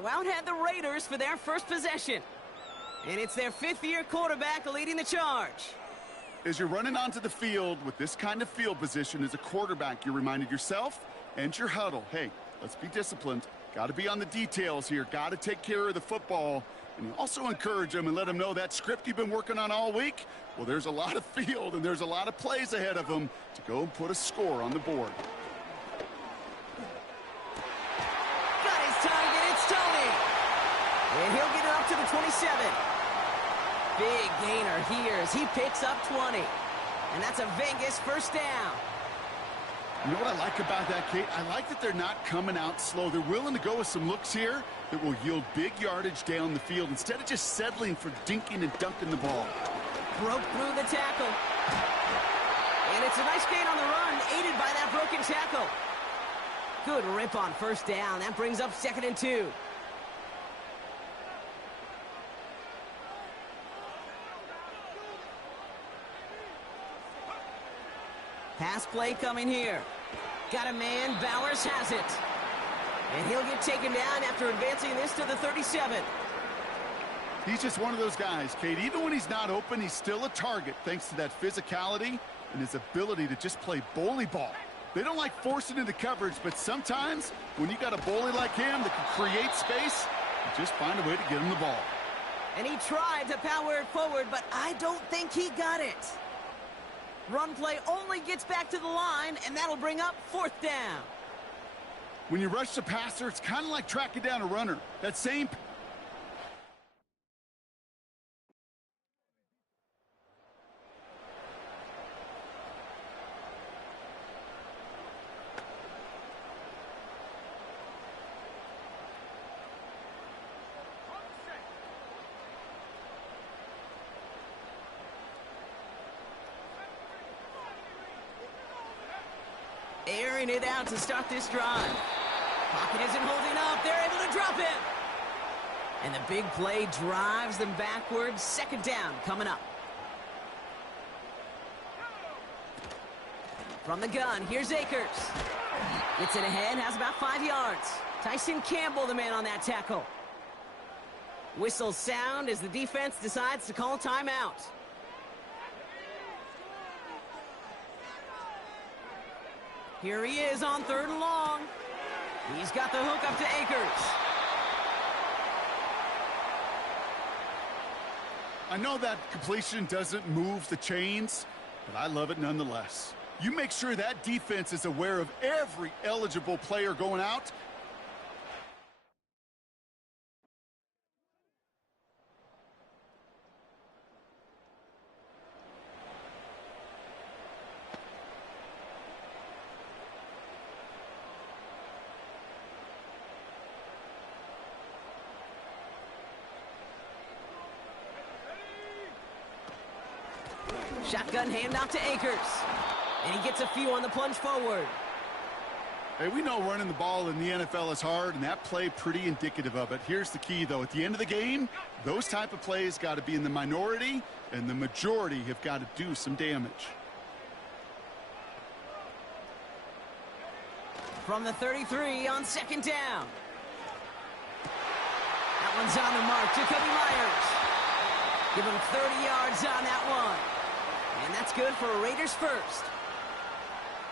So out had the Raiders for their first possession. And it's their fifth-year quarterback leading the charge. As you're running onto the field with this kind of field position as a quarterback, you reminded yourself and your huddle, hey, let's be disciplined. Got to be on the details here. Got to take care of the football. And you also encourage them and let them know that script you've been working on all week, well, there's a lot of field and there's a lot of plays ahead of them to go and put a score on the board. Got his target, it's Tony. And he'll get her up to the 27. Big gainer here as he picks up 20. And that's a Vegas first down. You know what I like about that, Kate? I like that they're not coming out slow. They're willing to go with some looks here that will yield big yardage down the field instead of just settling for dinking and dunking the ball. Broke through the tackle. And it's a nice gain on the run, aided by that broken tackle. Good rip on first down. That brings up 2nd and 2. Pass play coming here. Got a man, Bowers has it. And he'll get taken down after advancing this to the 37. He's just one of those guys, Kate. Even when he's not open, he's still a target thanks to that physicality and his ability to just play bully ball. They don't like forcing into coverage, but sometimes when you got a bully like him that can create space, you just find a way to get him the ball. And he tried to power it forward, but I don't think he got it. Run play only gets back to the line, and that'll bring up 4th down. When you rush the passer, it's kind of like tracking down a runner. That same... Airing it out to start this drive. Pocket isn't holding up. They're able to drop him. And the big play drives them backwards. 2nd down coming up. From the gun, here's Akers. Gets it ahead, has about 5 yards. Tyson Campbell, the man on that tackle. Whistle sound as the defense decides to call a timeout. Here he is on 3rd and long. He's got the hook up to Akers. I know that completion doesn't move the chains, but I love it nonetheless. You make sure that defense is aware of every eligible player going out. Shotgun handoff to Akers. And he gets a few on the plunge forward. Hey, we know running the ball in the NFL is hard, and that play pretty indicative of it. Here's the key, though. At the end of the game, those type of plays got to be in the minority, and the majority have got to do some damage. From the 33 on 2nd down. That one's on the mark. Jacoby Myers. Give him 30 yards on that one. And that's good for a Raiders first.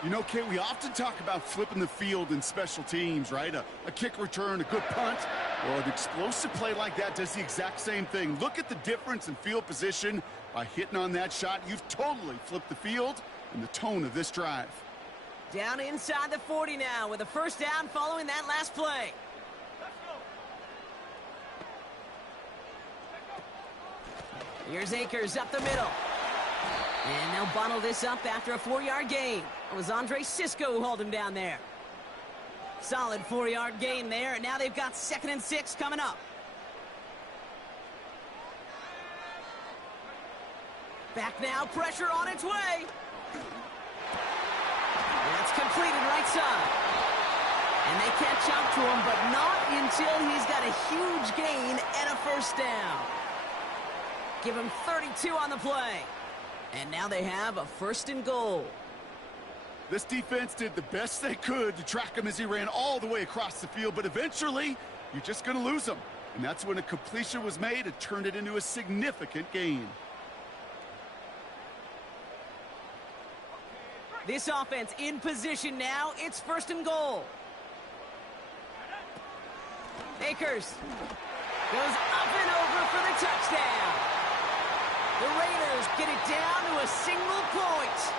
You know, Kate, we often talk about flipping the field in special teams, right? A kick return, a good punt. Well, an explosive play like that does the exact same thing. Look at the difference in field position. By hitting on that shot, you've totally flipped the field and the tone of this drive. Down inside the 40 now with a first down following that last play. Here's Akers up the middle. And they'll bottle this up after a 4-yard gain. It was Andre Sisco who hauled him down there. Solid 4-yard gain there, and now they've got 2nd and 6 coming up. Back now, pressure on its way. That's completed right side. And they catch up to him, but not until he's got a huge gain and a first down. Give him 32 on the play. And now they have a 1st and goal. This defense did the best they could to track him as he ran all the way across the field, but eventually you're just going to lose them. And that's when a completion was made and turned it into a significant gain. This offense in position now. It's 1st and goal. Akers goes up and over for the touchdown. The Raiders get it down to a single point.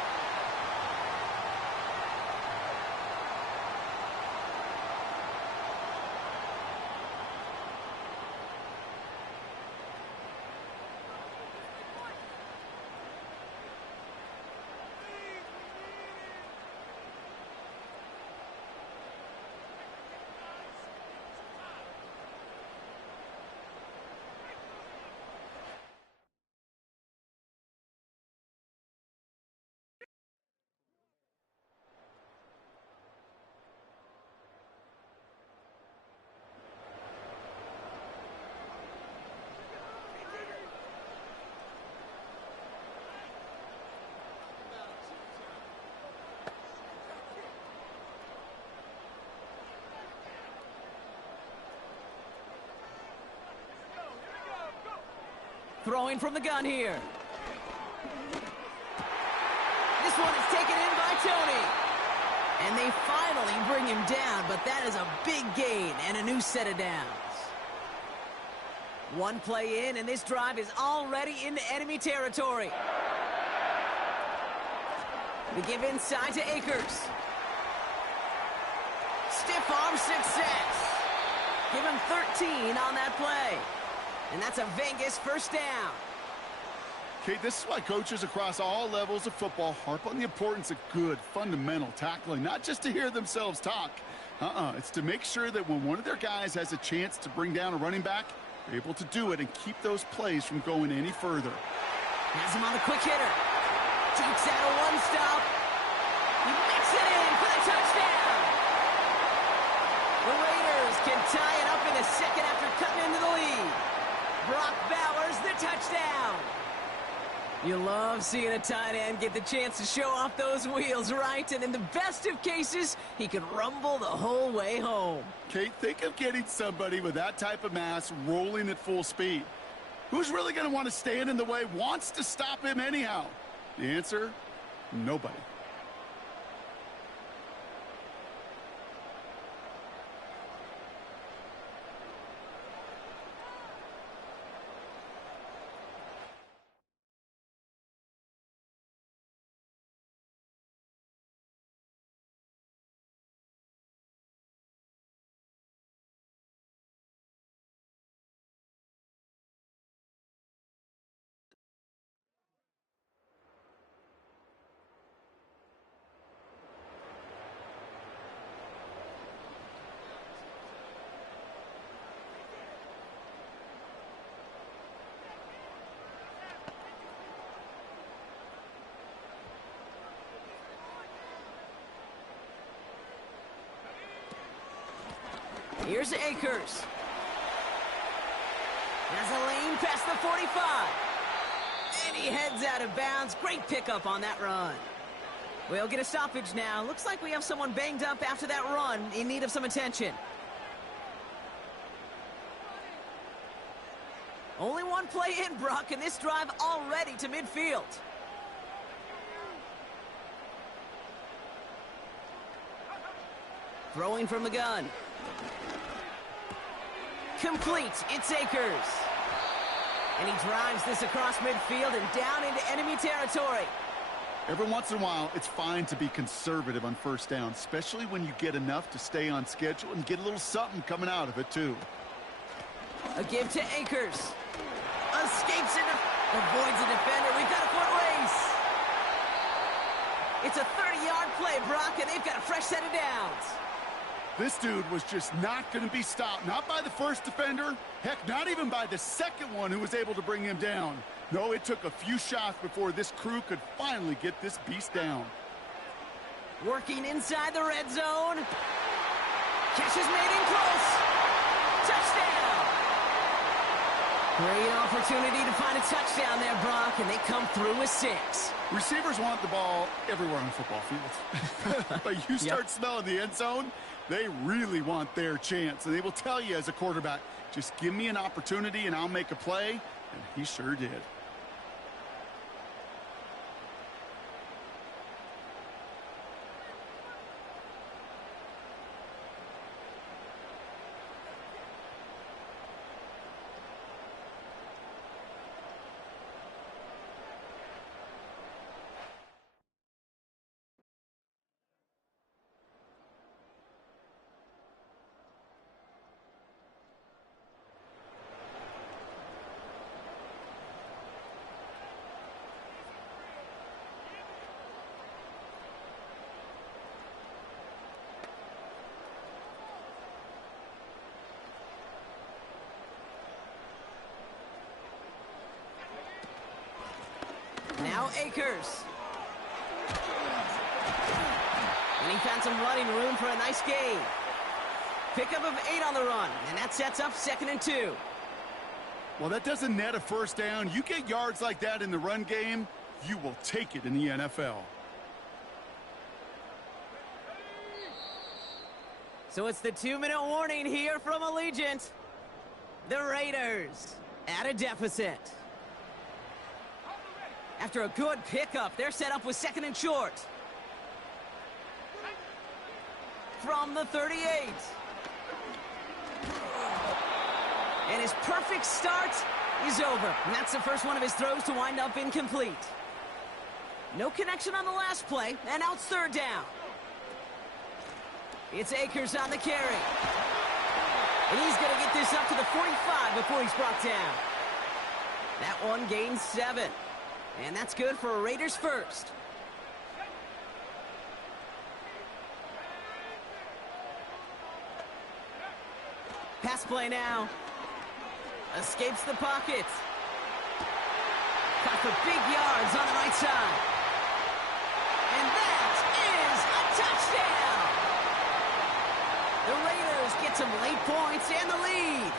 Throwing from the gun here. This one is taken in by Tony. And they finally bring him down, but that is a big gain and a new set of downs. One play in, and this drive is already into enemy territory. We give inside to Akers. Stiff arm success. Give him 13 on that play. And that's a Vegas 1st down. Okay, this is why coaches across all levels of football harp on the importance of good, fundamental tackling, not just to hear themselves talk. It's to make sure that when one of their guys has a chance to bring down a running back, they're able to do it and keep those plays from going any further. Has him on the quick hitter. Takes out a one-stop. He makes it in for the touchdown. The Raiders can tie it up in the second after cutting into the lead. Brock Bowers, the touchdown. You love seeing a tight end get the chance to show off those wheels, right? And in the best of cases, he could rumble the whole way home. Kate, think of getting somebody with that type of mass rolling at full speed. Who's really going to want to stand in the way, wants to stop him anyhow? The answer, nobody. Here's Akers. Has a lane past the 45. And he heads out of bounds. Great pickup on that run. We'll get a stoppage now. Looks like we have someone banged up after that run in need of some attention. Only one play in, Brock, and this drive already to midfield. Throwing from the gun. Complete. It's Akers. And he drives this across midfield and down into enemy territory. Every once in a while, it's fine to be conservative on 1st down, especially when you get enough to stay on schedule and get a little something coming out of it, too. A give to Akers. Escapes and avoids a defender. We've got a foot race. It's a 30-yard play, Brock, and they've got a fresh set of downs. This dude was just not going to be stopped. Not by the first defender. Heck, not even by the second one who was able to bring him down. No, it took a few shots before this crew could finally get this beast down. Working inside the red zone. Catch is made in close. Touchdown. Great opportunity to find a touchdown there, Brock, and they come through with 6. Receivers want the ball everywhere on the football field. But you start smelling the end zone, they really want their chance. And they will tell you as a quarterback, just give me an opportunity and I'll make a play. And he sure did. Now Akers. And he found some running room for a nice gain. Pickup of 8 on the run, and that sets up 2nd and 2. Well, that doesn't net a first down. You get yards like that in the run game, you will take it in the NFL. So it's the 2-minute warning here from Allegiant. The Raiders at a deficit. After a good pickup, they're set up with 2nd and short. From the 38. And his perfect start is over. And that's the first one of his throws to wind up incomplete. No connection on the last play, and now it's 3rd down. It's Akers on the carry. And he's going to get this up to the 45 before he's brought down. That one gains 7. And that's good for a Raiders first. Pass play now. Escapes the pocket. Caught for big yards on the right side. And that is a touchdown! The Raiders get some late points and the lead.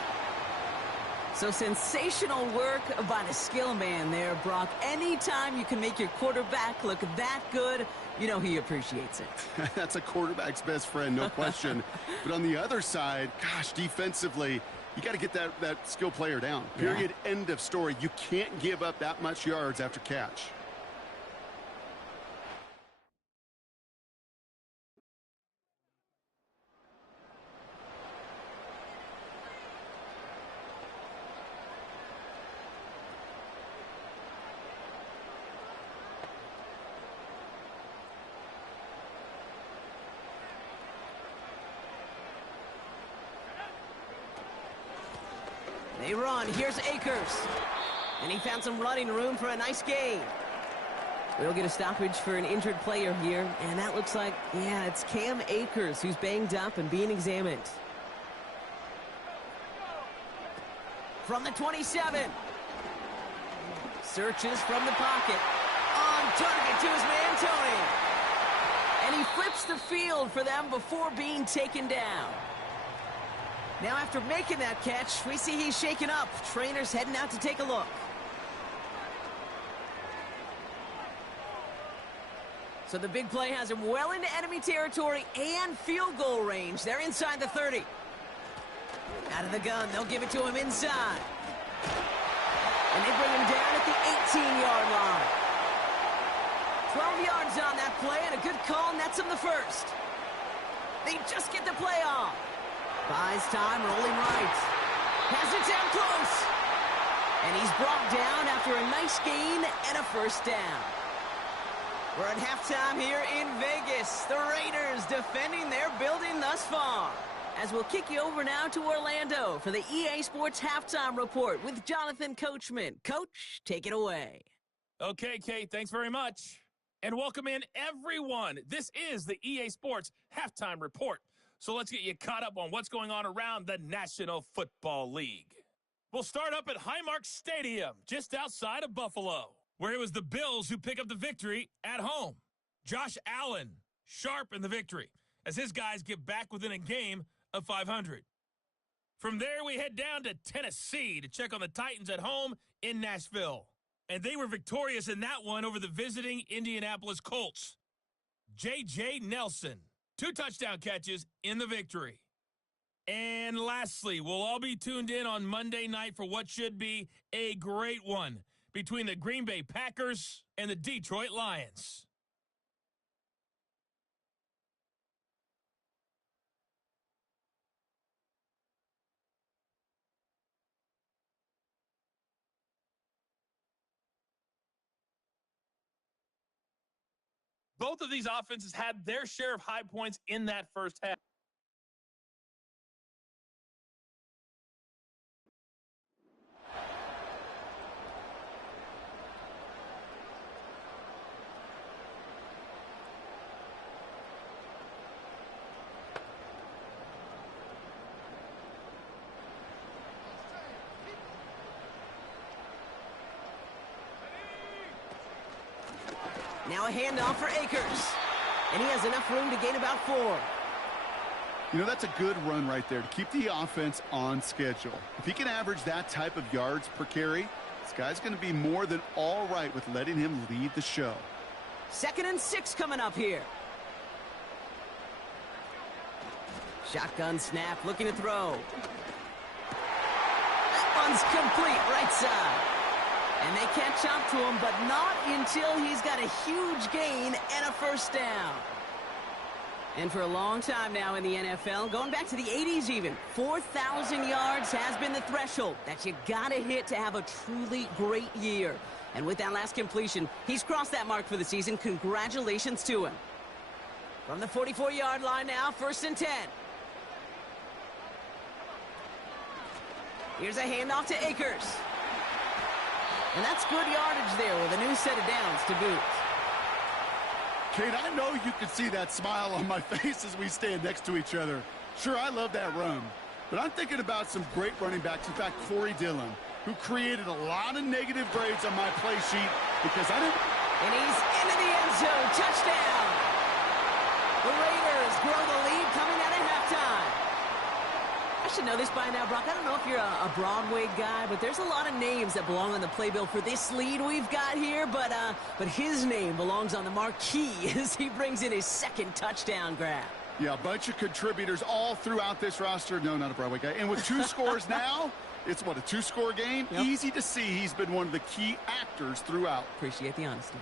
So sensational work by the skill man there, Brock. Anytime you can make your quarterback look that good, you know he appreciates it. That's a quarterback's best friend, no question. But on the other side, gosh, defensively, you got to get that skill player down. Period. Yeah. End of story. You can't give up that much yards after catch. They run. Here's Akers. And he found some running room for a nice gain. We'll get a stoppage for an injured player here. And that looks like, yeah, it's Cam Akers who's banged up and being examined. From the 27. Searches from the pocket. On target to his man, Tony. And he flips the field for them before being taken down. Now, after making that catch, we see he's shaken up. Trainer's heading out to take a look. So the big play has him well into enemy territory and field goal range. They're inside the 30. Out of the gun, they'll give it to him inside. And they bring him down at the 18-yard line. 12 yards on that play, and a good call nets him the first. They just get the play off. Buys time, rolling right. Has it down close. And he's brought down after a nice gain and a first down. We're at halftime here in Vegas. The Raiders defending their building thus far. As we'll kick you over now to Orlando for the EA Sports Halftime Report with Jonathan Coachman. Coach, take it away. Okay, Kate, thanks very much. And welcome in, everyone. This is the EA Sports Halftime Report. So let's get you caught up on what's going on around the National Football League. We'll start up at Highmark Stadium, just outside of Buffalo, where it was the Bills who pick up the victory at home. Josh Allen, sharp in the victory, as his guys get back within a game of 500. From there, we head down to Tennessee to check on the Titans at home in Nashville. And they were victorious in that one over the visiting Indianapolis Colts. J.J. Nelson, 2 touchdown catches in the victory. And lastly, we'll all be tuned in on Monday night for what should be a great one between the Green Bay Packers and the Detroit Lions. Both of these offenses had their share of high points in that first half. Now a handoff for Akers. And he has enough room to gain about 4. You know, that's a good run right there to keep the offense on schedule. If he can average that type of yards per carry, this guy's going to be more than all right with letting him lead the show. 2nd and 6 coming up here. Shotgun snap, looking to throw. That one's complete, right side. And they catch up to him, but not until he's got a huge gain and a first down. And for a long time now in the NFL, going back to the 80s even, 4,000 yards has been the threshold that you gotta hit to have a truly great year. And with that last completion, he's crossed that mark for the season. Congratulations to him. From the 44-yard line now, 1st and 10. Here's a handoff to Akers. And that's good yardage there with a new set of downs to boot. Kate, I know you can see that smile on my face as we stand next to each other. Sure, I love that run. But I'm thinking about some great running backs. In fact, Corey Dillon, who created a lot of negative grades on my play sheet because I didn't... And he's into the end zone. Touchdown! The Raiders grow the lead coming out of halftime. I should know this by now, Brock. I don't know if you're a Broadway guy, but there's a lot of names that belong on the playbill for this lead we've got here. But his name belongs on the marquee as he brings in his 2nd touchdown grab. Yeah, a bunch of contributors all throughout this roster. No, not a Broadway guy. And with 2 scores now, it's what, a 2-score game? Yep. Easy to see he's been one of the key actors throughout. Appreciate the honesty.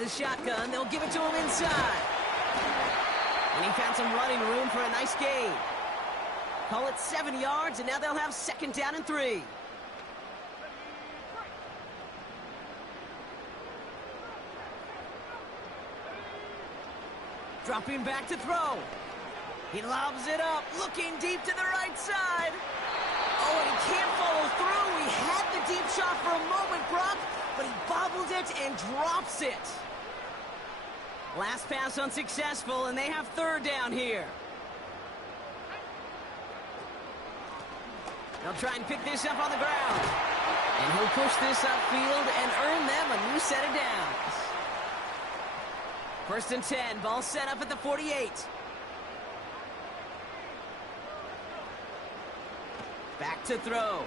The shotgun, they'll give it to him inside. And he found some running room for a nice gain. Call it 7 yards, and now they'll have 2nd down and 3. Dropping back to throw. He lobs it up, looking deep to the right side. Oh, and he can't follow through. He had the deep shot for a moment, Brock, but he bobbled it and drops it. Last pass unsuccessful, and they have 3rd down here. They'll try and pick this up on the ground. And he'll push this upfield and earn them a new set of downs. 1st and 10, ball set up at the 48. Back to throw.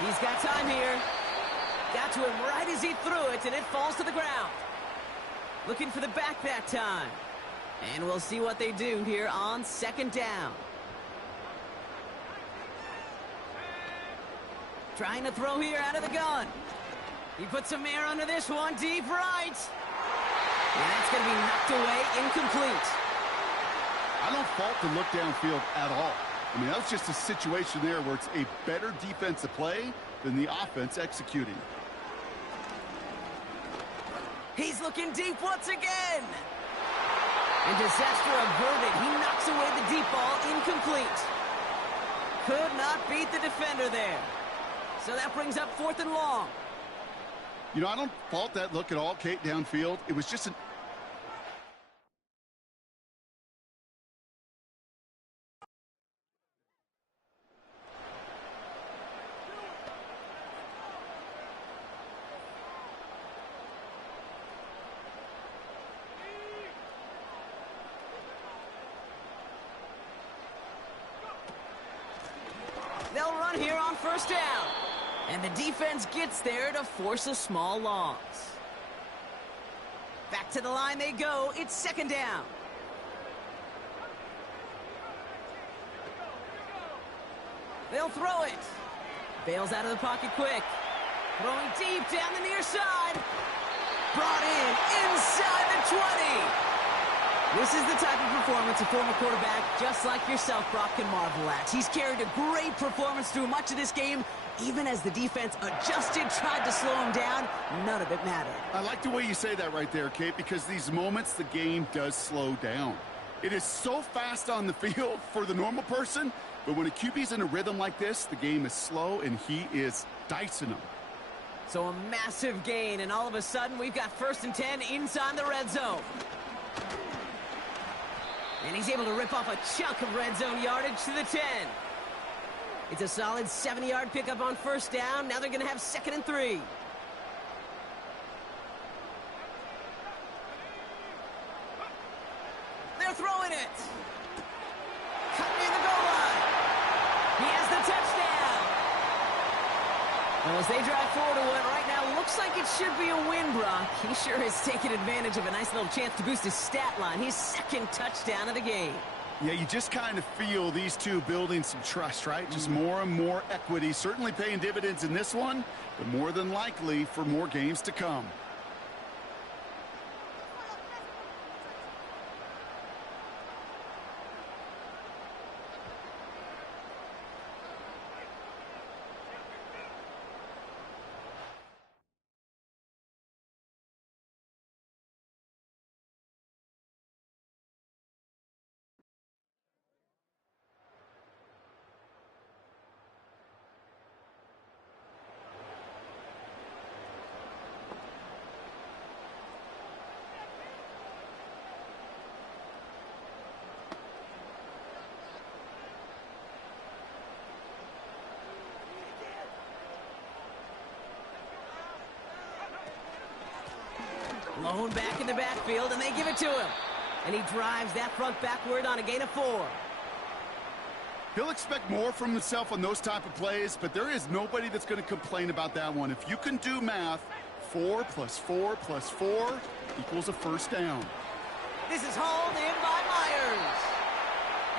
He's got time here. Got to him right as he threw it, and it falls to the ground. Looking for the back that time. And we'll see what they do here on 2nd down. Trying to throw here out of the gun. He puts some air under this one, deep right. And that's going to be knocked away, incomplete. I don't fault the look downfield at all. I mean, that was just a situation there where it's a better defensive play than the offense executing. He's looking deep once again. And disaster averted. He knocks away the deep ball, incomplete. Could not beat the defender there. So that brings up 4th and long. You know, I don't fault that look at all, Kate, downfield. It was just an... They'll run here on 1st down. And the defense gets there to force a small loss. Back to the line they go. It's 2nd down. They'll throw it. Bails out of the pocket quick. Throwing deep down the near side. Brought in inside the 20. This is the type of performance a former quarterback just like yourself, Brock, can marvel at. He's carried a great performance through much of this game. Even as the defense adjusted, tried to slow him down, none of it mattered. I like the way you say that right there, Kate, because these moments the game does slow down. It is so fast on the field for the normal person, but when a QB's in a rhythm like this, the game is slow and he is dicing them. So a massive gain, and all of a sudden we've got 1st and 10 inside the red zone. And he's able to rip off a chunk of red zone yardage to the 10. It's a solid 70-yard pickup on 1st down. Now they're going to have 2nd and 3. They're throwing it. Cut near the goal line. He has the touchdown. Well, as they drive forward to what right now looks like it should be a win, Brock. He sure has taken advantage of a nice little chance to boost his stat line. His 2nd touchdown of the game. Yeah, you just kind of feel these two building some trust, right? Just more and more equity. Certainly paying dividends in this one, but more than likely for more games to come. Blown back in the backfield, and they give it to him. And he drives that front backward on a gain of 4. He'll expect more from himself on those type of plays, but there is nobody that's going to complain about that one. If you can do math, 4 plus 4 plus 4 equals a 1st down. This is hauled in by Myers.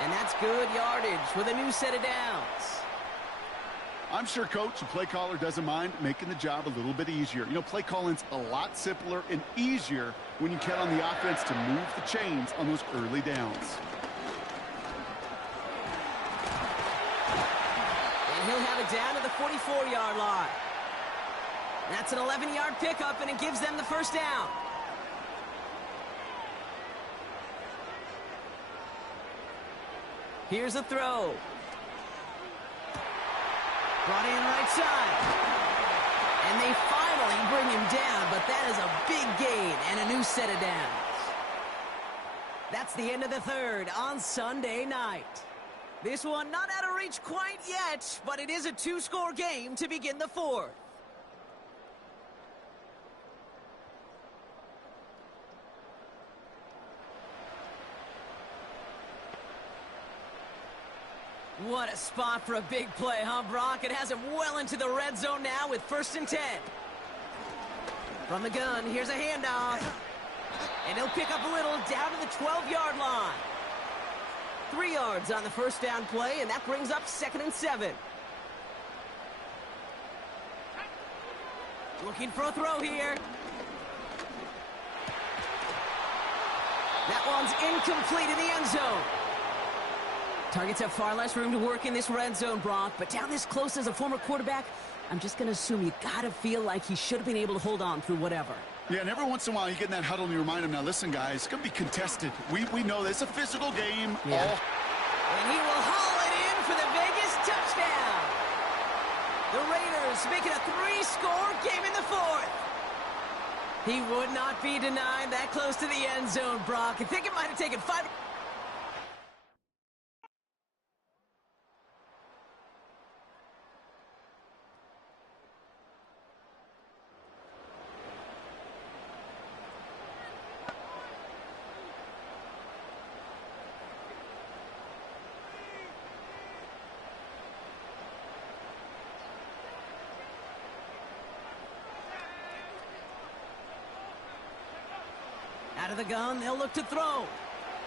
And that's good yardage with a new set of downs. I'm sure Coach, the play caller, doesn't mind making the job a little bit easier. You know, play calling's a lot simpler and easier when you count on the offense to move the chains on those early downs. And he'll have it down to the 44-yard line. That's an 11-yard pickup, and it gives them the 1st down. Here's a throw. Brought in right side. And they finally bring him down, but that is a big gain and a new set of downs. That's the end of the 3rd on Sunday night. This one not out of reach quite yet, but it is a 2-score game to begin the 4th. What a spot for a big play, huh, Brock? It has him well into the red zone now with 1st and 10. From the gun, here's a handoff. And he'll pick up a little down to the 12-yard line. 3 yards on the 1st down play, and that brings up 2nd and 7. Looking for a throw here. That one's incomplete in the end zone. Targets have far less room to work in this red zone, Brock, but down this close as a former quarterback, I'm just going to assume you got to feel like he should have been able to hold on through whatever. Yeah, and every once in a while you get in that huddle and you remind him, now listen, guys, it's going to be contested. We know this. It's a physical game. Yeah. And he will haul it in for the Vegas touchdown. The Raiders making a 3-score game in the fourth. He would not be denied that close to the end zone, Brock. I think it might have taken 5... Out of the gun, they'll look to throw.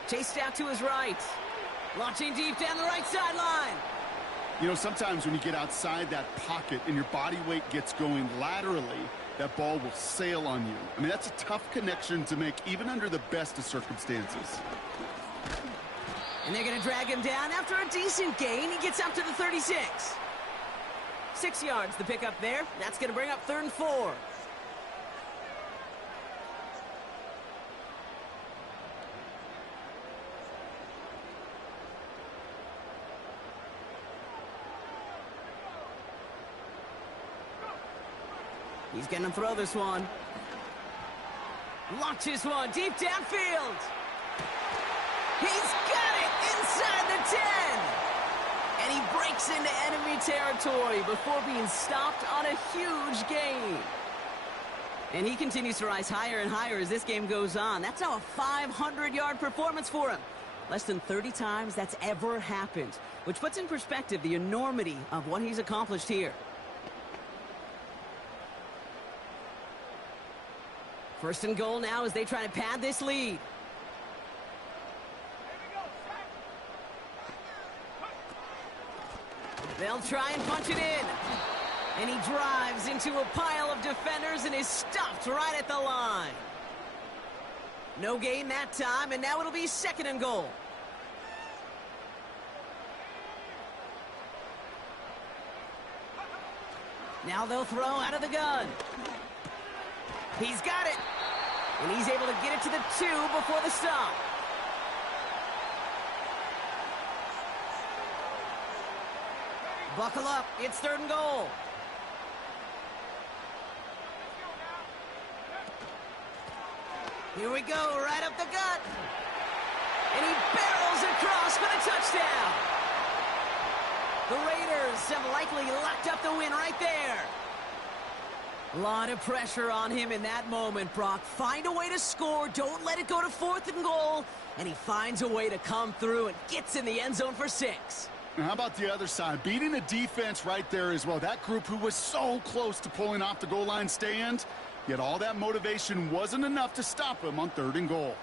Chased out to his right. Launching deep down the right sideline. You know, sometimes when you get outside that pocket and your body weight gets going laterally, that ball will sail on you. I mean, that's a tough connection to make, even under the best of circumstances. And they're going to drag him down after a decent gain. He gets up to the 36. 6 yards the pickup there. That's going to bring up 3rd and 4. He's going to throw this one. Launches one deep downfield. He's got it inside the 10. And he breaks into enemy territory before being stopped on a huge gain. And he continues to rise higher and higher as this game goes on. That's now a 500-yard performance for him. Less than 30 times that's ever happened, which puts in perspective the enormity of what he's accomplished here. First and goal now as they try to pad this lead. They'll try and punch it in. And he drives into a pile of defenders and is stopped right at the line. No gain that time, and now it'll be 2nd and goal. Now they'll throw out of the gun. He's got it. And he's able to get it to the 2 before the stop. Buckle up. It's 3rd and goal. Here we go. Right up the gut. And he barrels across for the touchdown. The Raiders have likely locked up the win right there. A lot of pressure on him in that moment, Brock. Find a way to score. Don't let it go to 4th and goal. And he finds a way to come through and gets in the end zone for 6. Now, how about the other side? Beating the defense right there as well. That group who was so close to pulling off the goal line stand, yet all that motivation wasn't enough to stop him on 3rd and goal.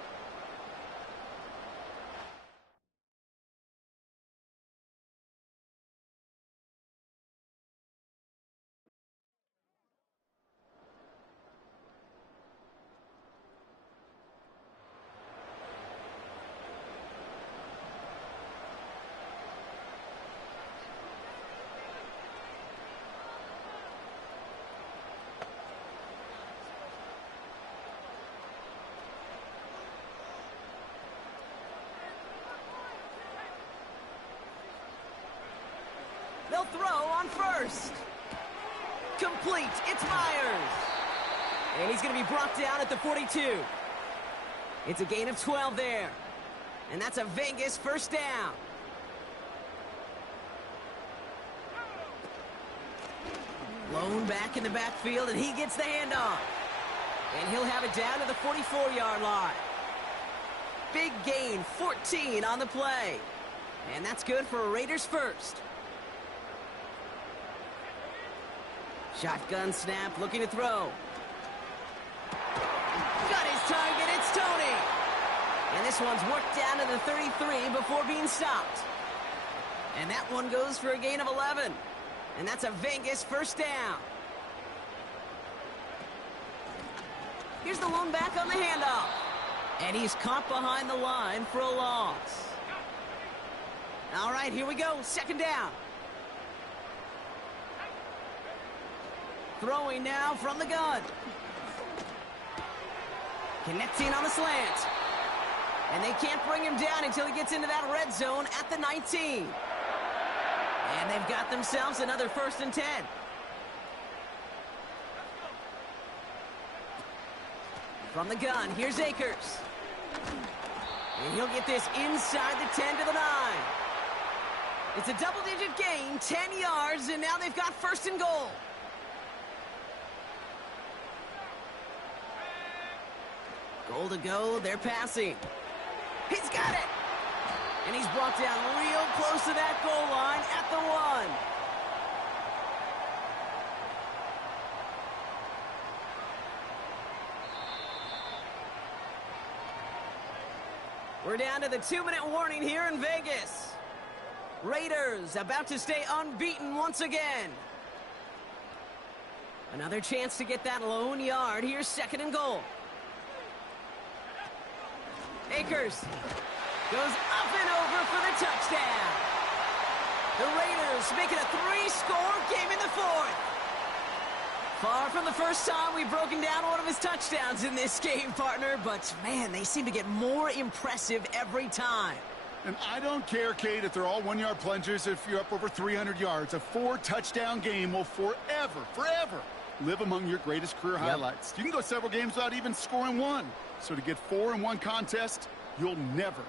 They'll throw on 1st. Complete. It's Myers. And he's going to be brought down at the 42. It's a gain of 12 there. And that's a Vegas 1st down. Blown back in the backfield, and he gets the handoff. And he'll have it down to the 44-yard line. Big gain, 14 on the play. And that's good for a Raiders 1st. Shotgun snap, looking to throw. Got his target, it's Tony. And this one's worked down to the 33 before being stopped. And that one goes for a gain of 11. And that's a Vegas 1st down. Here's the lone back on the handoff. And he's caught behind the line for a loss. All right, here we go. Second down. Throwing now from the gun. Connecting on the slant. And they can't bring him down until he gets into that red zone at the 19. And they've got themselves another 1st and 10. From the gun, here's Akers. And he'll get this inside the 10 to the 9. It's a double-digit gain, 10 yards, and now they've got 1st and goal. Goal to go, they're passing. He's got it! And he's brought down real close to that goal line at the 1. We're down to the 2-minute warning here in Vegas. Raiders about to stay unbeaten once again. Another chance to get that lone yard. Here's 2nd and goal. Akers goes up and over for the touchdown. The Raiders make it a 3-score game in the 4th. Far from the first time we've broken down one of his touchdowns in this game, partner, but man, they seem to get more impressive every time. And I don't care, Kate, if they're all 1-yard plungers, if you're up over 300 yards. A 4-touchdown game will forever live among your greatest career highlights. You can go several games without even scoring one. So to get 4 in one contest, you'll never,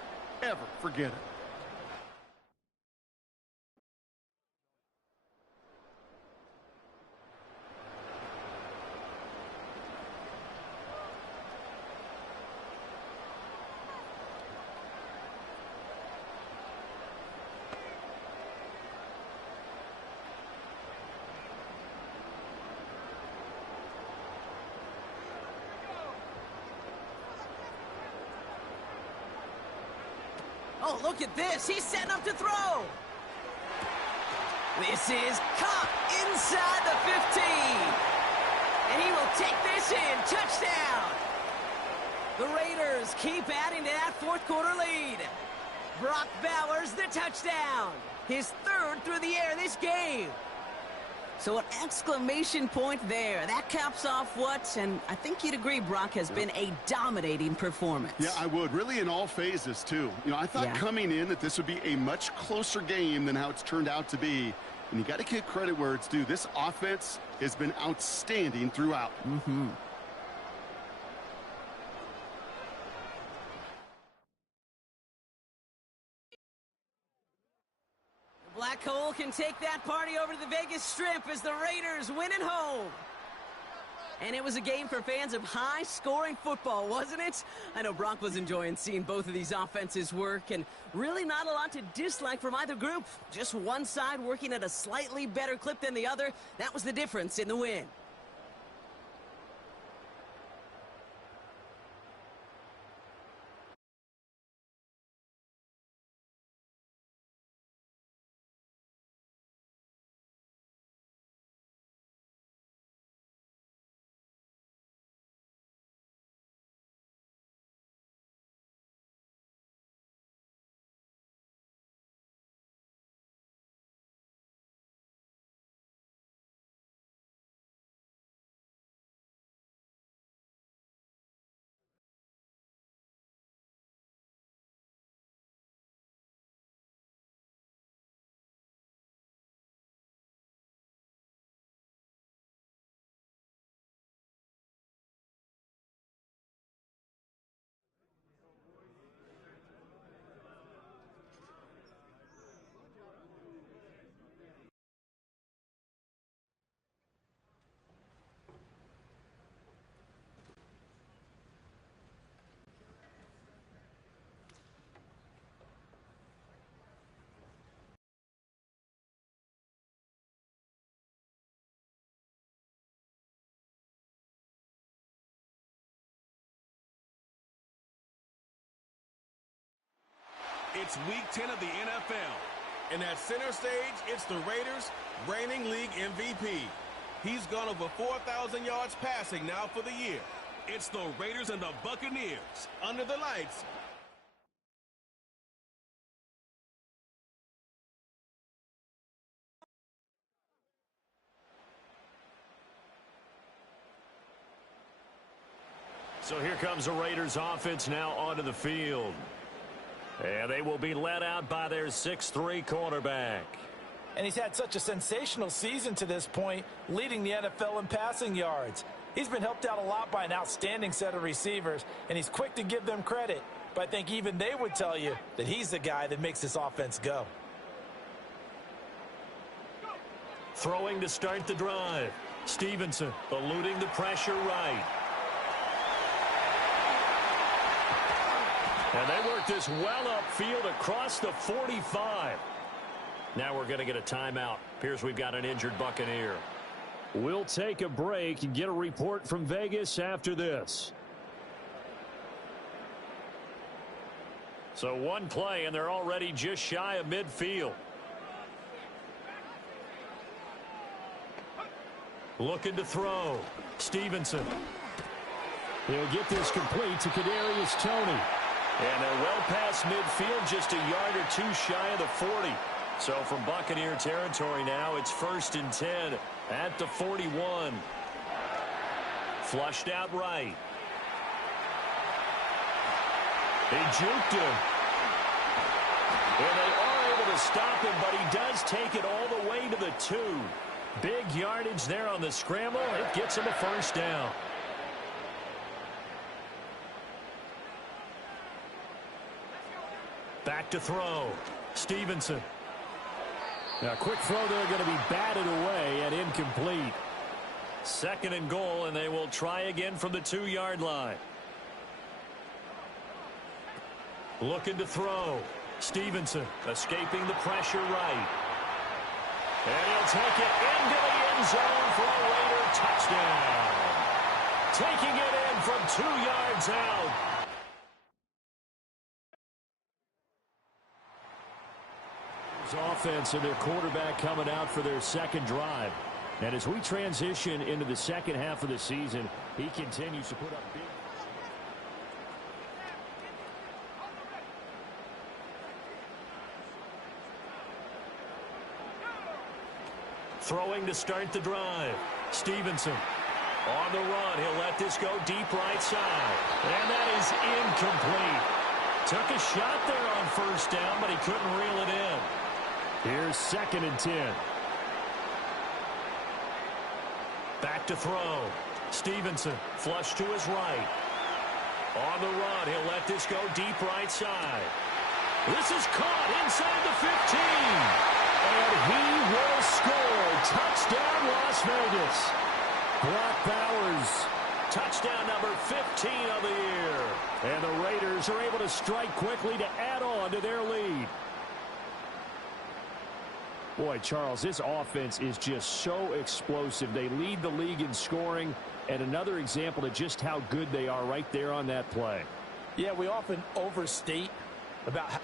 ever forget it. Oh, look at this. He's setting up to throw. This is caught inside the 15. And he will take this in. Touchdown. The Raiders keep adding to that 4th quarter lead. Brock Bowers, the touchdown. His 3rd through the air this game. So an exclamation point there. That caps off what, and I think you'd agree, Brock, has been a dominating performance. Yeah, I would. Really in all phases, too. You know, I thought coming in that this would be a much closer game than how it's turned out to be. And you got to give credit where it's due. This offense has been outstanding throughout. Black Hole can take that party over to the Vegas Strip as the Raiders win at home. And it was a game for fans of high-scoring football, wasn't it? I know Brock was enjoying seeing both of these offenses work, and really not a lot to dislike from either group. Just one side working at a slightly better clip than the other. That was the difference in the win. It's Week 10 of the NFL. And at center stage, it's the Raiders, reigning league MVP. He's gone over 4,000 yards passing now for the year. It's the Raiders and the Buccaneers under the lights So here comes the Raiders offense now onto the field. And they will be led out by their 6'3" quarterback. And he's had such a sensational season to this point, leading the NFL in passing yards. He's been helped out a lot by an outstanding set of receivers, and he's quick to give them credit. But I think even they would tell you that he's the guy that makes this offense go. Throwing to start the drive. Stevenson eluding the pressure right. And they work this well upfield across the 45. Now we're going to get a timeout. Appears we've got an injured Buccaneer. We'll take a break and get a report from Vegas after this. So one play, and they're already just shy of midfield. Looking to throw. Stevenson. He'll get this complete to Kadarius Toney. And they're well past midfield, just a yard or two shy of the 40. So from Buccaneer territory now, it's 1st and 10 at the 41. Flushed out right. They juked him. And they are able to stop him, but he does take it all the way to the 2. Big yardage there on the scramble. It gets him a 1st down. Back to throw. Stevenson. Now, quick throw there going to be batted away and incomplete. 2nd and goal, and they will try again from the 2-yard line. Looking to throw. Stevenson escaping the pressure right. And he'll take it into the end zone for a Raider touchdown. Taking it in from 2 yards out. Offense and their quarterback coming out for their 2nd drive. And as we transition into the 2nd half of the season, he continues to put up big. Throwing to start the drive. Stevenson on the run. He'll let this go deep right side. And that is incomplete. Took a shot there on 1st down, but he couldn't reel it in. Here's 2nd and 10. Back to throw. Stevenson flush to his right. On the run, he'll let this go deep right side. This is caught inside the 15. And he will score. Touchdown, Las Vegas. Brock Bowers, touchdown number 15 of the year. And the Raiders are able to strike quickly to add on to their lead. Boy, Charles, this offense is just so explosive. They lead the league in scoring, and another example of just how good they are right there on that play. Yeah, we often overstate about how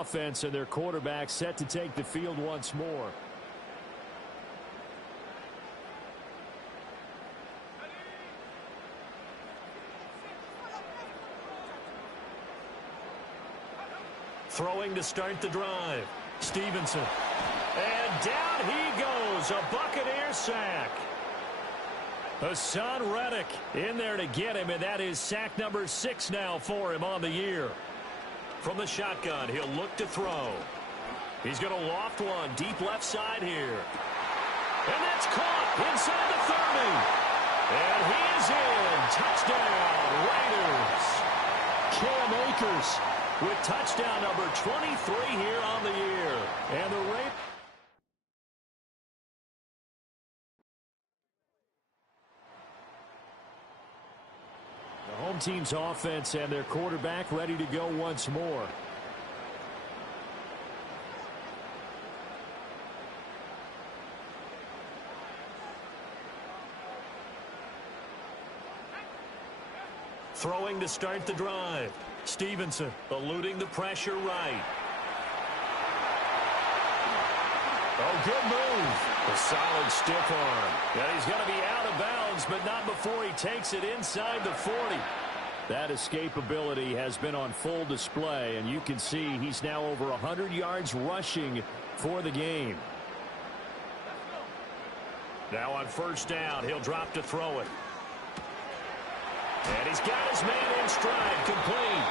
offense and their quarterback set to take the field once more. Throwing to start the drive. Stevenson. And down he goes. A Buccaneer sack. Hassan Reddick in there to get him, and that is sack number 6 now for him on the year. From the shotgun, he'll look to throw. He's going to loft one deep left side here. And that's caught inside the 30. And he is in. Touchdown, Raiders. Cam Akers with touchdown number 23 here on the year. And the Raiders. The home team's offense and their quarterback ready to go once more. Throwing to start the drive. Stevenson eluding the pressure right. Oh, good move. A solid stiff arm. And he's going to be out of bounds, but not before he takes it inside the 40. That escapability has been on full display, and you can see he's now over 100 yards rushing for the game. Now on first down, he'll drop to throw it. And he's got his man in stride, complete.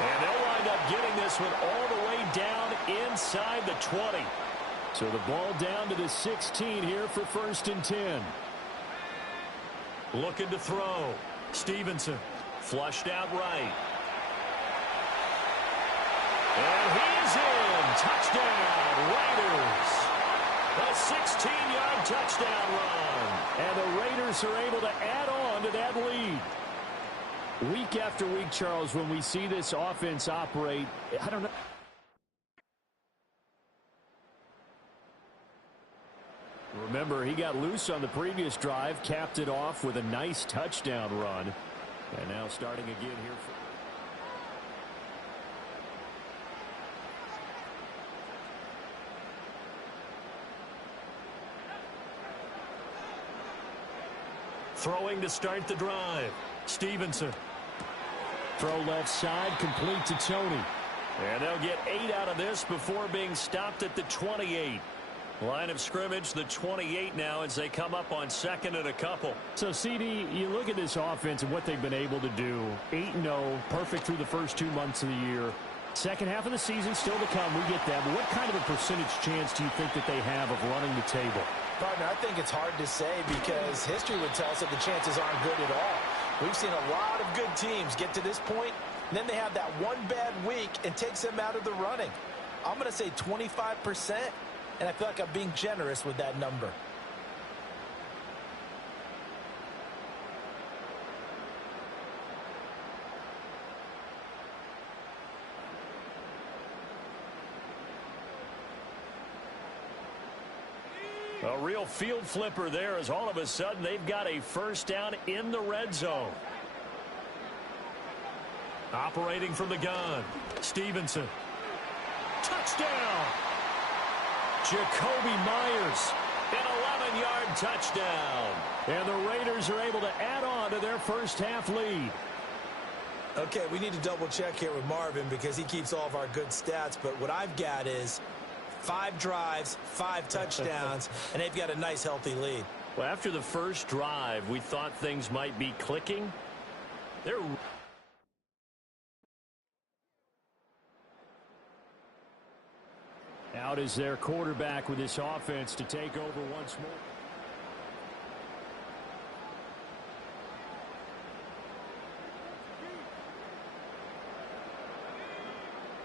And they'll wind up getting this one all the way down inside the 20. So the ball down to the 16 here for 1st and 10. Looking to throw. Stevenson flushed out right. And he's in. Touchdown, Raiders. A 16-yard touchdown run. And the Raiders are able to add on to that lead. Week after week, Charles, when we see this offense operate, I don't know. Remember, he got loose on the previous drive, capped it off with a nice touchdown run. And now starting again here. Throwing to start the drive. Stevenson. Throw left side, complete to Tony. And they'll get 8 out of this before being stopped at the 28. Line of scrimmage, the 28 now as they come up on 2nd and a couple. So, CD, you look at this offense and what they've been able to do. 8-0, perfect through the first 2 months of the year. Second half of the season still to come. We get that. But what kind of a percentage chance do you think that they have of running the table? Partner, I think it's hard to say because history would tell us that the chances aren't good at all. We've seen a lot of good teams get to this point, and then they have that one bad week and takes them out of the running. I'm going to say 25%, and I feel like I'm being generous with that number. A real field flipper there as all of a sudden they've got a first down in the red zone. Operating from the gun. Stevenson. Touchdown. Jacoby Myers. An 11-yard touchdown. And the Raiders are able to add on to their first half lead. Okay, we need to double check here with Marvin because he keeps all of our good stats. But what I've got is 5 drives, 5 touchdowns, and they've got a nice, healthy lead. Well, after the first drive, we thought things might be clicking. They're out as their quarterback with this offense to take over once more.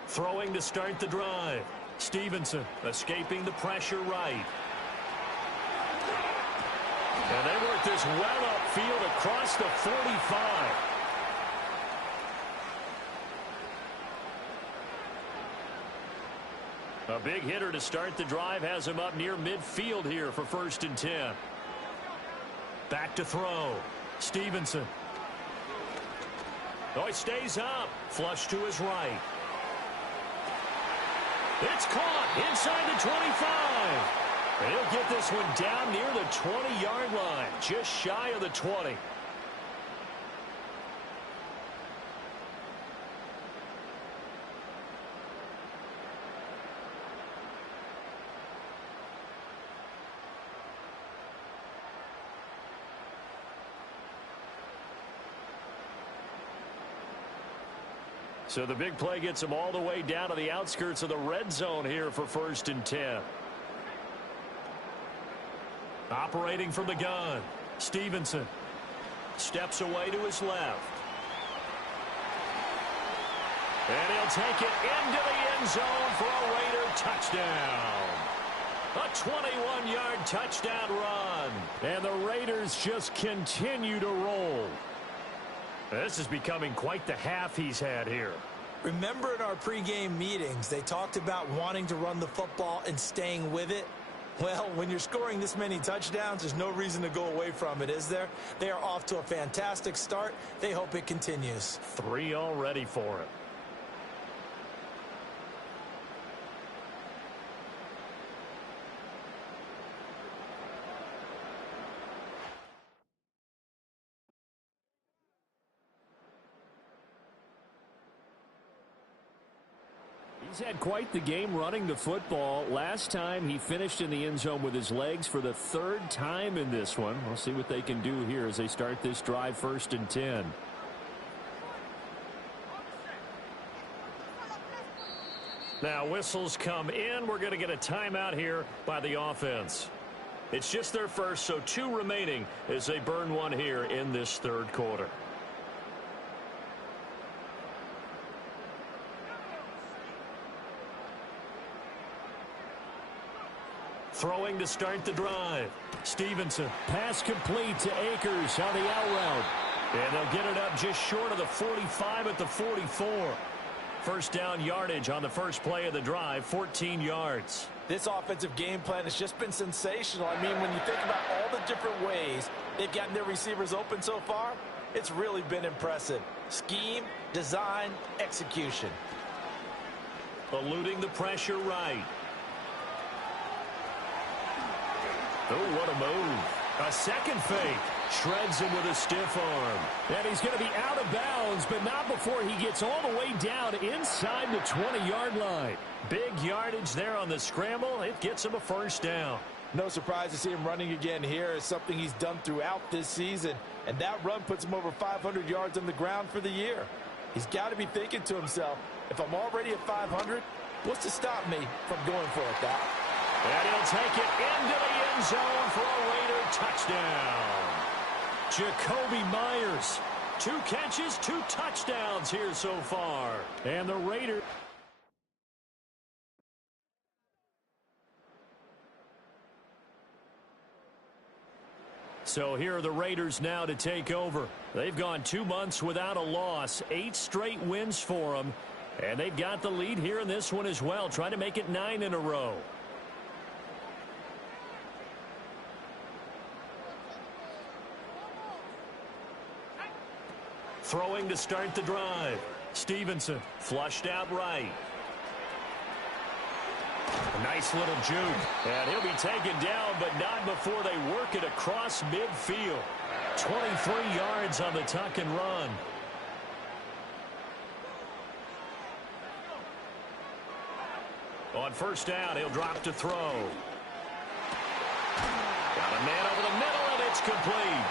Throwing to start the drive. Stevenson escaping the pressure right. And they work this well upfield across the 45. A big hitter to start the drive has him up near midfield here for 1st and 10. Back to throw. Stevenson. Oh, he stays up. Flush to his right. It's caught inside the 25. And he'll get this one down near the 20-yard line, just shy of the 20. So the big play gets him all the way down to the outskirts of the red zone here for 1st and 10. Operating from the gun. Stevenson steps away to his left. And he'll take it into the end zone for a Raider touchdown. A 21-yard touchdown run. And the Raiders just continue to roll. This is becoming quite the half he's had here. Remember in our pregame meetings, they talked about wanting to run the football and staying with it? Well, when you're scoring this many touchdowns, there's no reason to go away from it, is there? They are off to a fantastic start. They hope it continues. 3 already for him. He's had quite the game running the football. Last time he finished in the end zone with his legs for the third time in this one. We'll see what they can do here as they start this drive 1st and 10. Now whistles come in. We're going to get a timeout here by the offense. It's just their first, so 2 remaining as they burn one here in this third quarter. Throwing to start the drive. Stevenson. Pass complete to Akers on the out route. And they'll get it up just short of the 45 at the 44. First down yardage on the first play of the drive, 14 yards. This offensive game plan has just been sensational. I mean, when you think about all the different ways they've gotten their receivers open so far, it's really been impressive. Scheme, design, execution. Eluding the pressure right. Oh, what a move. A second fake. Shreds him with a stiff arm. And he's going to be out of bounds, but not before he gets all the way down inside the 20-yard line. Big yardage there on the scramble. It gets him a first down. No surprise to see him running again here. It's something he's done throughout this season. And that run puts him over 500 yards on the ground for the year. He's got to be thinking to himself, if I'm already at 500, what's to stop me from going for it, Doc? And he'll take it into the end zone for a Raider touchdown. Jacoby Myers, 2 catches, 2 touchdowns here so far. And the Raiders. So here are the Raiders now to take over. They've gone 2 months without a loss, 8 straight wins for them. And they've got the lead here in this one as well, trying to make it 9 in a row. Throwing to start the drive. Stevenson flushed out right. A nice little juke. And he'll be taken down, but not before they work it across midfield. 23 yards on the tuck and run. On first down, he'll drop to throw. Got a man over the middle, and it's complete.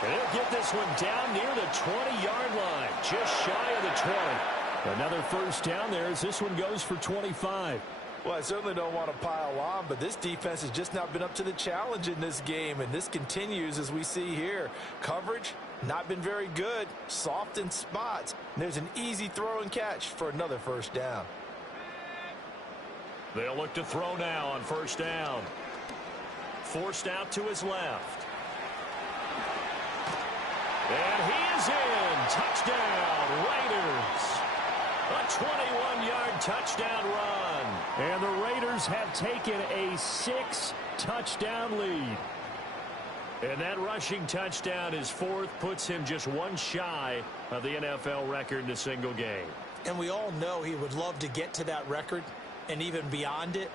And he'll get this one down near the 20-yard line, just shy of the 20. Another first down there as this one goes for 25. Well, I certainly don't want to pile on, but this defense has just not been up to the challenge in this game, and this continues as we see here. Coverage, not been very good, soft in spots. And there's an easy throw and catch for another first down. They'll look to throw now on first down. Forced out to his left. And he is in. Touchdown, Raiders. A 21-yard touchdown run. And the Raiders have taken a 6-touchdown lead. And that rushing touchdown is 4th, puts him just 1 shy of the NFL record in a single game. And we all know he would love to get to that record and even beyond it,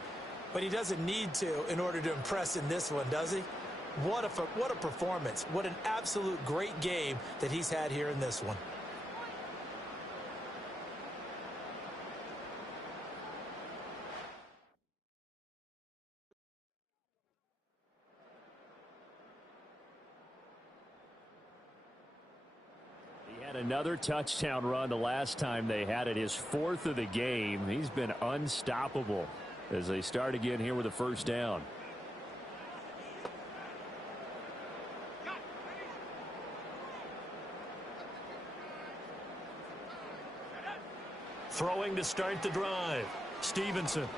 but he doesn't need to in order to impress in this one, does he? What a performance. What an absolute great game that he's had here in this one. He had another touchdown run the last time they had it, his 4th of the game. He's been unstoppable as they start again here with a first down. Throwing to start the drive. Stevenson.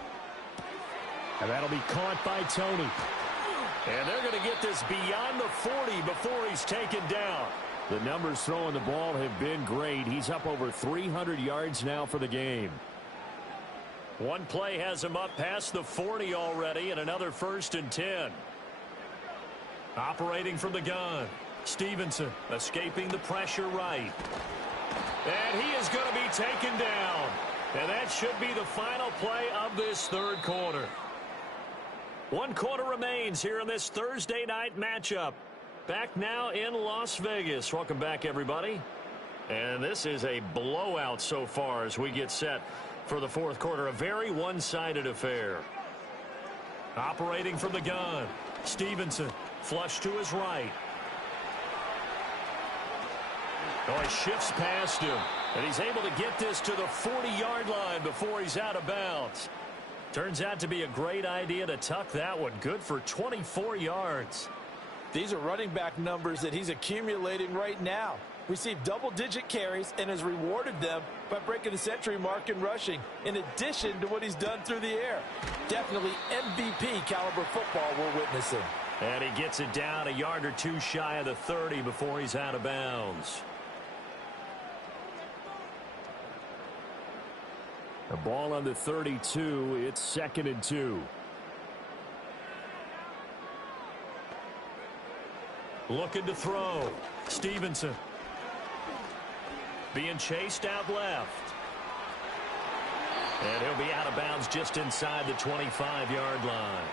And that'll be caught by Tony. And they're going to get this beyond the 40 before he's taken down. The numbers throwing the ball have been great. He's up over 300 yards now for the game. One play has him up past the 40 already, and another 1st and 10. Operating from the gun. Stevenson escaping the pressure right. And he is going to be taken down. And that should be the final play of this third quarter. 1 quarter remains here in this Thursday night matchup. Back now in Las Vegas. Welcome back, everybody. And this is a blowout so far as we get set For the fourth quarter, a very one-sided affair. Operating from the gun, Stevenson, flush to his right. Oh, he shifts past him, and he's able to get this to the 40-yard line before he's out of bounds. Turns out to be a great idea to tuck that one. Good for 24 yards. These are running back numbers that he's accumulating right now. Received double-digit carries and has rewarded them by breaking the century mark in rushing, in addition to what he's done through the air. Definitely MVP caliber football we're witnessing. And he gets it down a yard or two shy of the 30 before he's out of bounds. The ball on the 32. It's 2nd and 2. Looking to throw. Stevenson. Being chased out left. And he'll be out of bounds just inside the 25-yard line.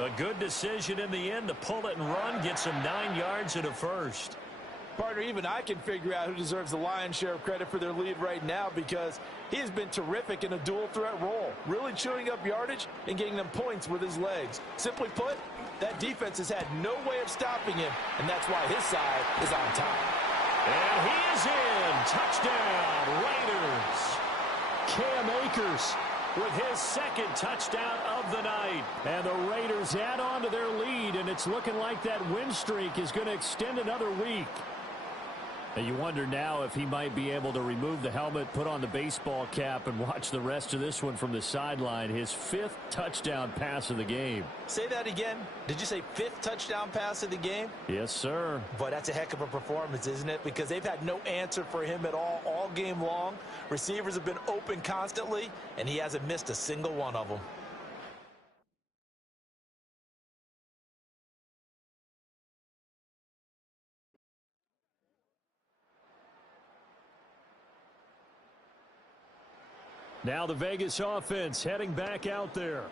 A good decision in the end to pull it and run. Gets him 9 yards and a first. Partner, even I can figure out who deserves the lion's share of credit for their lead right now, because he has been terrific in a dual threat role, really chewing up yardage and getting them points with his legs. Simply put, that defense has had no way of stopping him, and that's why his side is on top. And he is in. Touchdown, Raiders. Cam Akers with his 2nd touchdown of the night. And the Raiders add on to their lead, and it's looking like that win streak is going to extend another week. And you wonder now if he might be able to remove the helmet, put on the baseball cap, and watch the rest of this one from the sideline. His 5th touchdown pass of the game. Say that again. Did you say 5th touchdown pass of the game? Yes, sir. But that's a heck of a performance, isn't it? Because they've had no answer for him at all game long. Receivers have been open constantly, and he hasn't missed a single one of them. Now the Vegas offense heading back out there.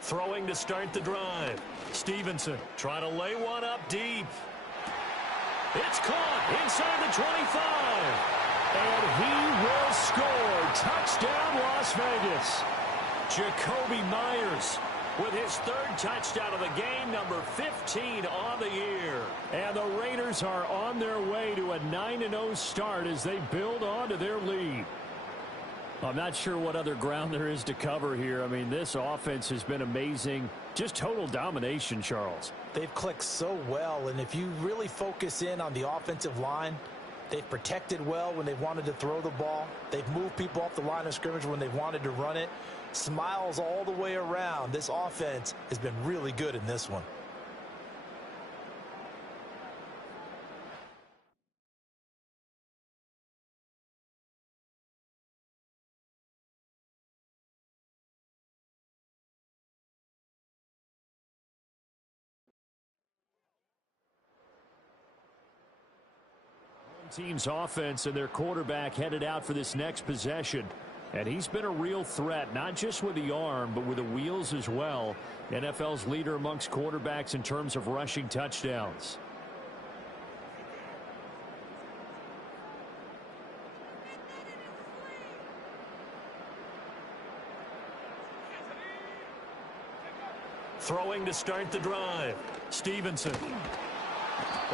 Throwing to start the drive. Stevenson trying to lay one up deep. It's caught inside the 25. And he will score. Touchdown, Las Vegas. Jacoby Myers with his 3rd touchdown of the game, number 15 on the year. And the Raiders are on their way to a 9-0 start as they build on to their lead. I'm not sure what other ground there is to cover here. I mean, this offense has been amazing. Just total domination, Charles. They've clicked so well, and if you really focus in on the offensive line, they've protected well when they've wanted to throw the ball. They've moved people off the line of scrimmage when they've wanted to run it. Smiles all the way around. This offense has been really good in this one. Team's offense and their quarterback headed out for this next possession. And he's been a real threat, not just with the arm, but with the wheels as well. NFL's leader amongst quarterbacks in terms of rushing touchdowns. Throwing to start the drive. Stevenson.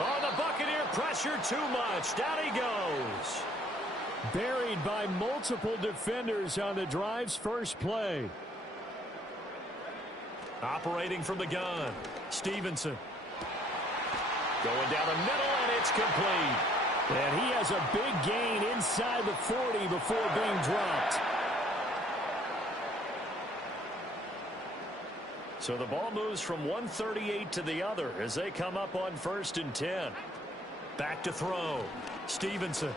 Oh, the Buccaneer pressure too much. Down he goes. Buried by multiple defenders on the drive's first play. Operating from the gun. Stevenson. Going down the middle, and it's complete. And he has a big gain inside the 40 before being dropped. So the ball moves from 138 to the other as they come up on 1st and 10. Back to throw. Stevenson.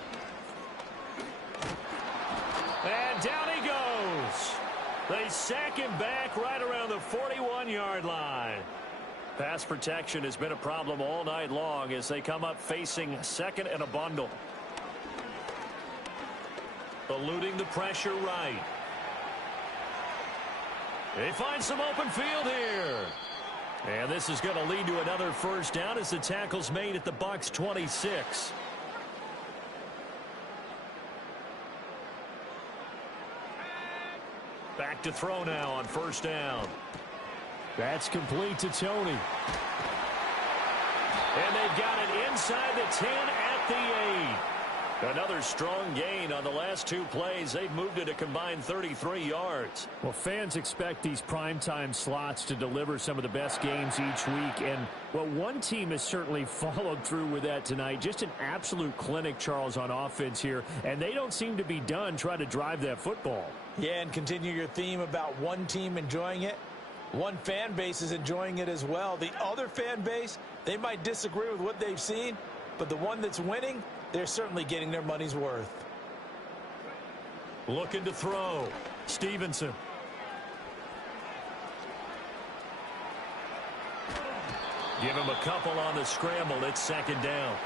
And down he goes. They sack him back right around the 41-yard line. Pass protection has been a problem all night long as they come up facing 2nd and a bundle. Eluding the pressure right. They find some open field here. And this is going to lead to another first down as the tackle's made at the Bucs 26. Back to throw now on first down. That's complete to Tony. And they've got it inside the 10 at the 8. Another strong gain on the last two plays. They've moved it a combined 33 yards. Well, fans expect these primetime slots to deliver some of the best games each week. And, well, one team has certainly followed through with that tonight. Just an absolute clinic, Charles, on offense here. And they don't seem to be done trying to drive that football. Yeah, and continue your theme about one team enjoying it. One fan base is enjoying it as well. The other fan base, they might disagree with what they've seen, but the one that's winning, they're certainly getting their money's worth. Looking to throw. Stevenson. Give him a couple on the scramble. It's second down.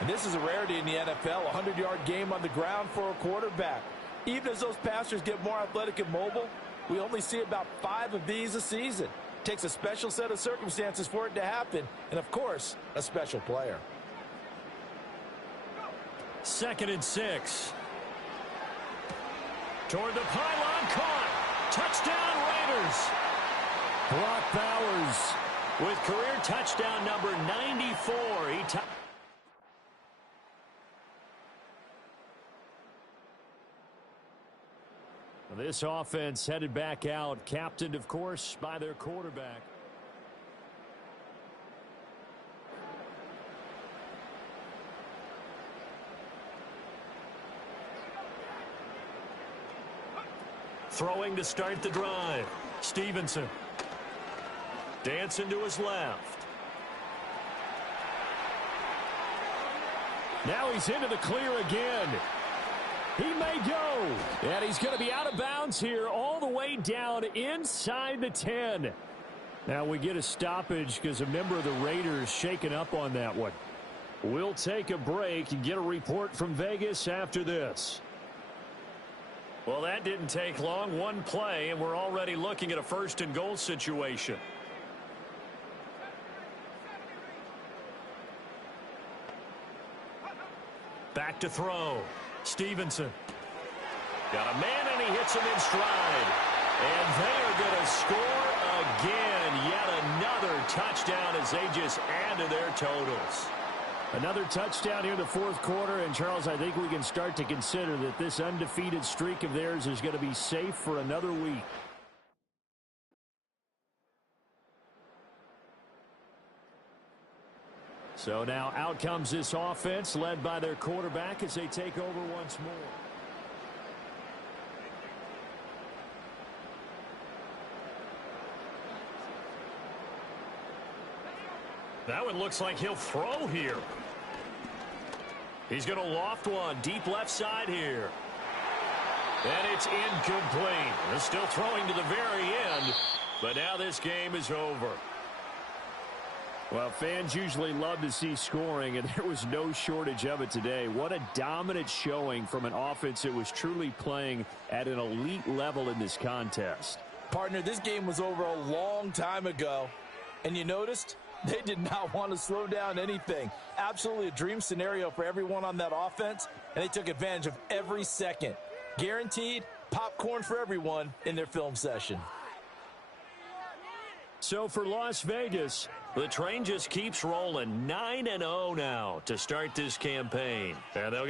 And this is a rarity in the NFL, a 100-yard game on the ground for a quarterback. Even as those passers get more athletic and mobile, we only see about 5 of these a season. It takes a special set of circumstances for it to happen, and, of course, a special player. 2nd and 6. Toward the pylon, caught. Touchdown, Raiders. Brock Bowers with career touchdown number 94. This offense headed back out, captained, of course, by their quarterback. Throwing to start the drive. Stevenson. Dancing to his left. Now he's into the clear again. He may go. And he's going to be out of bounds here all the way down inside the 10. Now we get a stoppage because a member of the Raiders shaken up on that one. We'll take a break and get a report from Vegas after this. Well, that didn't take long. One play, and we're already looking at a 1st and goal situation. Back to throw. Stevenson. Got a man, and he hits him in stride. And they are going to score again. Yet another touchdown as they just add to their totals. Another touchdown here in the 4th quarter. And, Charles, I think we can start to consider that this undefeated streak of theirs is going to be safe for another week. So now out comes this offense led by their quarterback as they take over once more. That one looks like he'll throw here. He's going to loft one deep left side here. And it's incomplete. They're still throwing to the very end, but now this game is over. Well, fans usually love to see scoring, and there was no shortage of it today. What a dominant showing from an offense that was truly playing at an elite level in this contest. Partner, this game was over a long time ago, and you noticed they did not want to slow down anything. Absolutely a dream scenario for everyone on that offense, and they took advantage of every second. Guaranteed popcorn for everyone in their film session. So for Las Vegas, the train just keeps rolling. 9-0 now to start this campaign. And they'll